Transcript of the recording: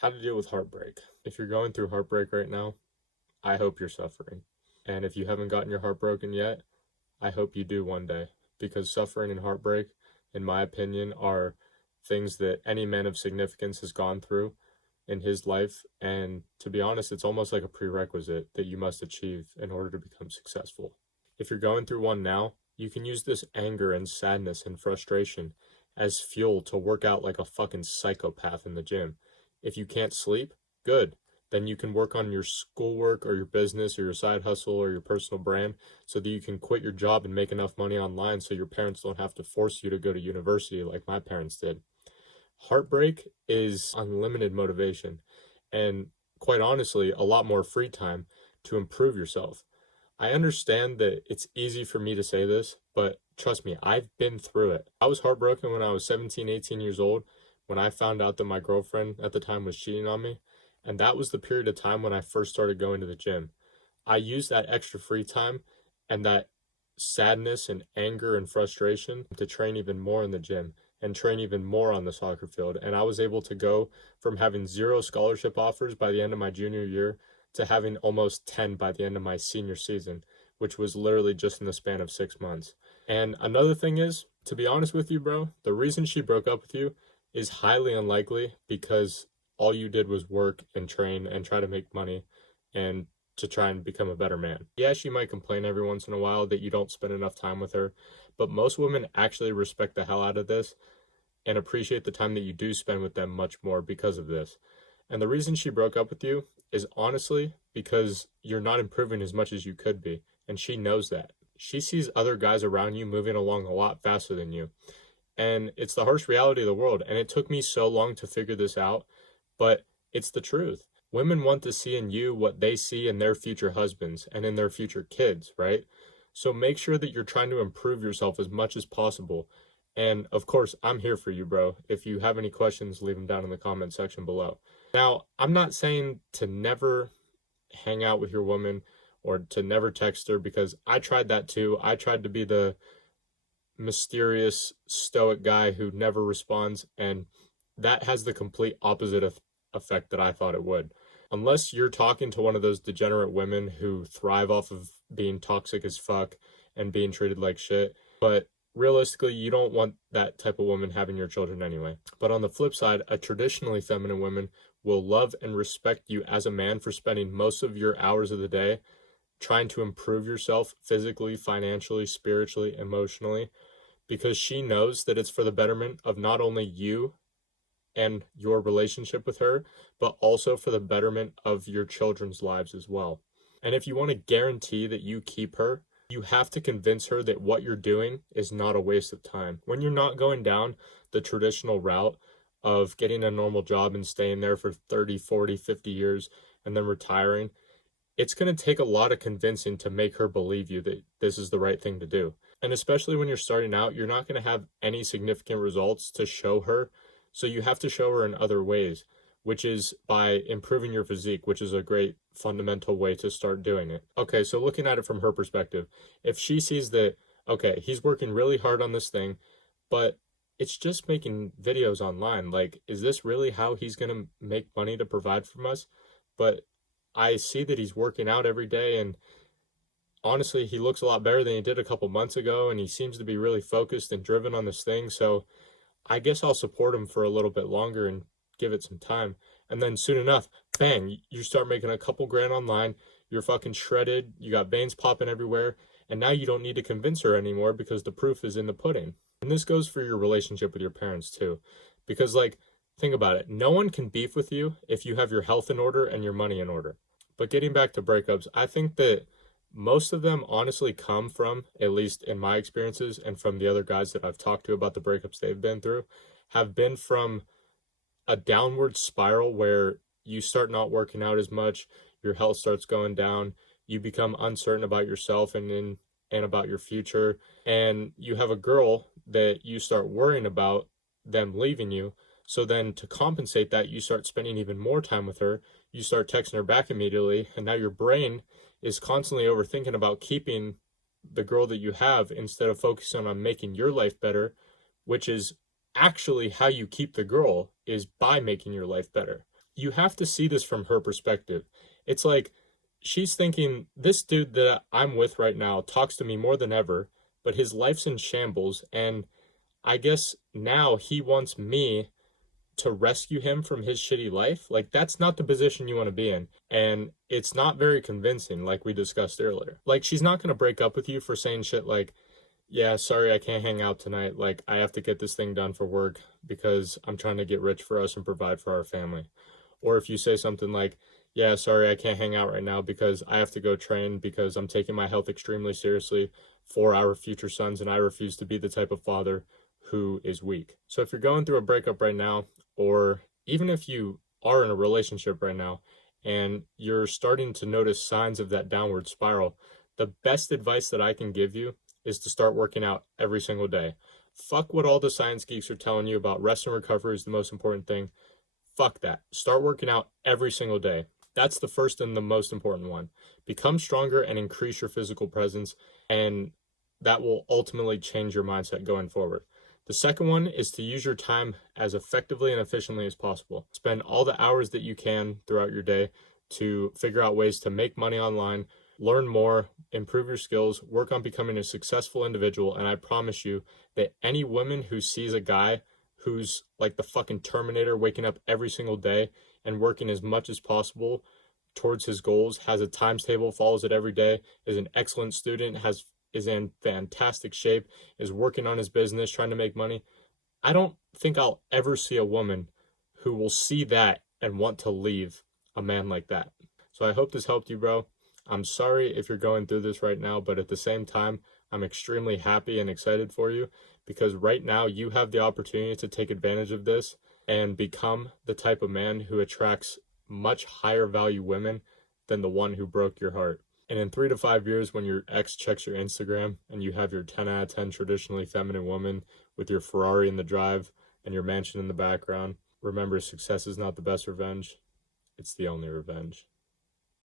How to deal with heartbreak. If you're going through heartbreak right now, I hope you're suffering. And if you haven't gotten your heart broken yet, I hope you do one day. Because suffering and heartbreak, in my opinion, are things that any man of significance has gone through in his life. And to be honest, it's almost like a prerequisite that you must achieve in order to become successful. If you're going through one now, you can use this anger and sadness and frustration as fuel to work out like a fucking psychopath in the gym. If you can't sleep, good. Then you can work on your schoolwork or your business or your side hustle or your personal brand so that you can quit your job and make enough money online so your parents don't have to force you to go to university like my parents did. Heartbreak is unlimited motivation and, quite honestly, a lot more free time to improve yourself. I understand that it's easy for me to say this, but trust me, I've been through it. I was heartbroken when I was 17, 18 years old when I found out that my girlfriend at the time was cheating on me. And that was the period of time when I first started going to the gym. I used that extra free time and that sadness and anger and frustration to train even more in the gym and train even more on the soccer field. And I was able to go from having 0 scholarship offers by the end of my junior year to having almost 10 by the end of my senior season, which was literally just in the span of 6 months. And another thing is, to be honest with you, bro, the reason she broke up with you is highly unlikely because all you did was work and train and try to make money and to try and become a better man. Yeah, she might complain every once in a while that you don't spend enough time with her, but most women actually respect the hell out of this and appreciate the time that you do spend with them much more because of this. And the reason she broke up with you is honestly because you're not improving as much as you could be, and she knows that. She sees other guys around you moving along a lot faster than you. And it's the harsh reality of the world, and it took me so long to figure this out, but it's the truth. Women want to see in you what they see in their future husbands and in their future kids, right? So make sure that you're trying to improve yourself as much as possible. And of course, I'm here for you, bro. If you have any questions, leave them down in the comment section below. Now, I'm not saying to never hang out with your woman or to never text her, because I tried that too. I tried to be the mysterious, stoic guy who never responds, and that has the complete opposite effect that I thought it would. Unless you're talking to one of those degenerate women who thrive off of being toxic as fuck and being treated like shit. But realistically, you don't want that type of woman having your children anyway. But on the flip side, a traditionally feminine woman will love and respect you as a man for spending most of your hours of the day trying to improve yourself physically, financially, spiritually, emotionally, because she knows that it's for the betterment of not only you and your relationship with her, but also for the betterment of your children's lives as well. And if you want to guarantee that you keep her, you have to convince her that what you're doing is not a waste of time. When you're not going down the traditional route of getting a normal job and staying there for 30, 40, 50 years and then retiring, it's going to take a lot of convincing to make her believe you that this is the right thing to do. And especially when you're starting out, you're not going to have any significant results to show her. So you have to show her in other ways, which is by improving your physique, which is a great fundamental way to start doing it. Okay, so looking at it from her perspective, if she sees that, okay, he's working really hard on this thing, but it's just making videos online. Like, is this really how he's going to make money to provide for us? But I see that he's working out every day, and honestly, he looks a lot better than he did a couple months ago, and he seems to be really focused and driven on this thing. So I guess I'll support him for a little bit longer and give it some time. And then soon enough, bang, you start making a couple grand online. You're fucking shredded. You got veins popping everywhere. And now you don't need to convince her anymore because the proof is in the pudding. And this goes for your relationship with your parents too. Because, like, think about it. No one can beef with you if you have your health in order and your money in order. But getting back to breakups, I think that most of them honestly come from, at least in my experiences and from the other guys that I've talked to about the breakups they've been through, have been from a downward spiral where you start not working out as much, your health starts going down, you become uncertain about yourself and about your future, and you have a girl that you start worrying about them leaving you. So then to compensate that, you start spending even more time with her. You start texting her back immediately, and now your brain is constantly overthinking about keeping the girl that you have instead of focusing on making your life better, which is actually how you keep the girl, is by making your life better. you have to see this from her perspective. It's like she's thinking, this dude that I'm with right now talks to me more than ever, but his life's in shambles, and I guess now he wants me to rescue him from his shitty life. Like, that's not the position you want to be in. And it's not very convincing, like we discussed earlier. Like, she's not going to break up with you for saying shit like, yeah, sorry, I can't hang out tonight. Like, I have to get this thing done for work because I'm trying to get rich for us and provide for our family. Or if you say something like, yeah, sorry, I can't hang out right now because I have to go train because I'm taking my health extremely seriously for our future sons and I refuse to be the type of father who is weak. So if you're going through a breakup right now, or even if you are in a relationship right now and you're starting to notice signs of that downward spiral, the best advice that I can give you is to start working out every single day. Fuck what all the science geeks are telling you about rest and recovery is the most important thing. Fuck that. Start working out every single day. That's the first and the most important one. Become stronger and increase your physical presence, and that will ultimately change your mindset going forward. The second one is to use your time as effectively and efficiently as possible. Spend all the hours that you can throughout your day to figure out ways to make money online, learn more, improve your skills, work on becoming a successful individual, and I promise you that any woman who sees a guy who's like the fucking Terminator, waking up every single day and working as much as possible towards his goals, has a times table, follows it every day, is an excellent student, is in fantastic shape, is working on his business, trying to make money. I don't think I'll ever see a woman who will see that and want to leave a man like that. So I hope this helped you, bro. I'm sorry if you're going through this right now, but at the same time, I'm extremely happy and excited for you because right now you have the opportunity to take advantage of this and become the type of man who attracts much higher value women than the one who broke your heart. And in 3 to 5 years, when your ex checks your Instagram and you have your 10 out of 10 traditionally feminine woman with your Ferrari in the drive and your mansion in the background, remember, success is not the best revenge. It's the only revenge.